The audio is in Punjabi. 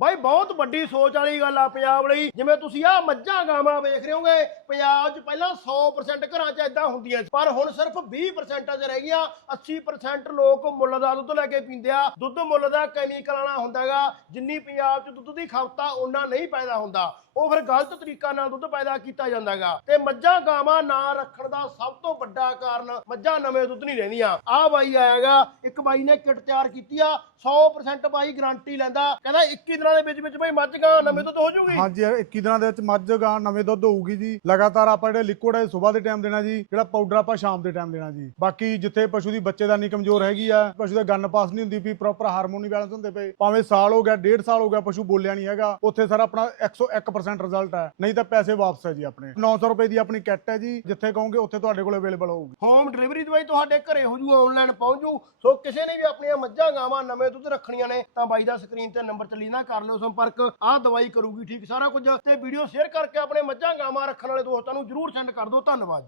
ਬਾਈ, ਬਹੁਤ ਵੱਡੀ ਸੋਚ ਵਾਲੀ ਗੱਲ ਆ ਪੰਜਾਬ ਲਈ। ਜਿਵੇਂ ਤੁਸੀਂ ਆ ਮੱਝਾਂ ਗਾਵਾਂ ਵੇਖ ਰਹੇ ਹੋਗੇ, ਪੰਜਾਬ 'ਚ ਪਹਿਲਾਂ 100% ਘਰਾਂ 'ਚ ਇਦਾਂ ਹੁੰਦੀਆਂ ਸੀ, ਪਰ ਹੁਣ ਸਿਰਫ 20% 'ਚ ਰਹਿ ਗਈਆਂ। 80% ਲੋਕ ਮੁੱਲ ਦਾ ਦੁੱਧ ਲੈ ਕੇ ਪੀਂਦੇ ਆ। ਦੁੱਧ ਮੁੱਲ ਦਾ ਕੈਮੀਕਲ ਵਾਲਾ ਹੁੰਦਾਗਾ ਜਿੰਨੀ ਪੰਜਾਬ 'ਚ ਦੁੱਧ ਦੀ ਖਪਤ ਆ ਉਹਨਾਂ ਨਹੀਂ ਪੈਦਾ ਹੁੰਦਾ। ਉਹ ਫਿਰ ਗਲਤ ਤਰੀਕਾ ਨਾਲ ਦੁੱਧ ਪੈਦਾ ਕੀਤਾ ਜਾਂਦਾਗਾ ਤੇ ਮੱਝਾਂ ਗਾਵਾਂ ਨਾ ਰੱਖਣ ਦਾ ਸਭ ਤੋਂ ਵੱਡਾ ਕਾਰਨ ਮੱਝਾਂ ਨਵੇਂ ਦੁੱਧ ਨਹੀਂ ਰਹਿੰਦੀਆਂ। ਆ ਬਾਈ ਆਇਆਗਾ ਇੱਕ ਬਾਈ ਨੇ ਕਿੱਟ ਤਿਆਰ ਕੀਤੀ ਆ 100% ਬਾਈ ਗਾਰੰਟੀ ਲੈਂਦਾ। ਕਹਿੰਦਾ 21 ਦਿਨਾਂ ਦੇ ਵਿੱਚ ਵਿੱਚ ਬਾਈ ਮੱਝ ਗਾਂ ਨਵੇਂ ਦੁੱਧ ਹੋ ਜਾਊਗੀ? ਹਾਂਜੀ 21 ਦਿਨਾਂ ਦੇ ਵਿੱਚ ਮੱਝ ਗਾਂ ਨਵੇਂ ਦੁੱਧ ਹੋਊਗੀ ਜੀ। ਲਗਾਤਾਰ ਆਪਾਂ ਜਿਹੜੇ ਲਿਕੁਇਡ ਹੈ ਸਵੇਰ ਦੇ ਟਾਈਮ ਦੇਣਾ ਜੀ ਜਿਹੜਾ ਪਾਊਡਰ ਆਪਾਂ ਸ਼ਾਮ ਦੇ ਟਾਈਮ ਦੇਣਾ ਜੀ। ਬਾਕੀ ਜਿੱਥੇ ਪਸ਼ੂ ਦੀ ਬੱਚੇਦਾਨੀ ਕਮਜ਼ੋਰ ਹੈਗੀ ਆ ਪਸ਼ੂ ਦਾ ਗੰਨ ਪਾਸ ਨਹੀਂ ਹੁੰਦੀ ਵੀ ਪ੍ਰੋਪਰ ਹਾਰਮੋਨੀ ਬੈਲੈਂਸ ਹੁੰਦੇ ਪਏ। ਭਾਵੇਂ ਸਾਲ ਹੋ ਗਿਆ ਡੇਢ ਸਾਲ ਹੋ ਗਿਆ ਪਸ਼ੂ ਬੋਲਿਆ ਨਹੀਂ ਹੈਗਾ ਉੱਥੇ ਸਰ ਆਪਣਾ 101% ਰਿਜ਼ਲਟ ਹੈ ਨਹੀਂ ਤਾਂ ਪੈਸੇ ਵਾਪਸ ਹੈ ਜੀ ਆਪਣੇ। 900 ਰੁਪਏ ਦੀ ਆਪਣੀ ਕਿੱਟ ਹੈ ਜੀ ਜਿੱਥੇ ਕਹੋਗੇ ਉੱਥੇ ਤੁਹਾਡੇ ਕੋਲ ਅਵੇਲੇਬਲ ਹੋਊਗੀ। ਹੋਮ ਡਿਲੀਵਰੀ ਦਵਾਈ ਤੁਹਾਡੇ ਘਰੇ ਹੋ ਜੂ ਆਨਲਾਈਨ ਪਹੁੰਚ ਜੂ। ਸੋ ਕਿਸੇ ਨੇ ਵੀ ਆਪਣੀਆਂ ਮੱਝਾਂ ਗਾਵਾਂ ਨਵੇਂ ਦੁੱਧ ਰੱਖਣੀਆਂ ਨੇ ਤਾਂ ਬਾਈ ਦਾ ਸਕਰੀਨ ਤੇ ਨੰਬਰ ਚੱਲੀ ਨਾ ਕਰ ਲਿਓ ਸੰਪਰਕ, ਆਹ ਦਵਾਈ ਕਰੂਗੀ, ਠੀਕ, ਸਾਰਾ ਕੁਝ। ਤੇ ਵੀਡੀਓ ਸ਼ੇਅਰ ਕਰਕੇ ਆਪਣੇ ਮੱਝਾਂ, ਗਾਵਾਂ ਰੱਖਣ ਵਾਲੇ ਦੋਸਤਾਂ ਨੂੰ ਜਰੂਰ ਸੈਂਡ ਕਰ ਦਿਓ। ਧੰਨਵਾਦ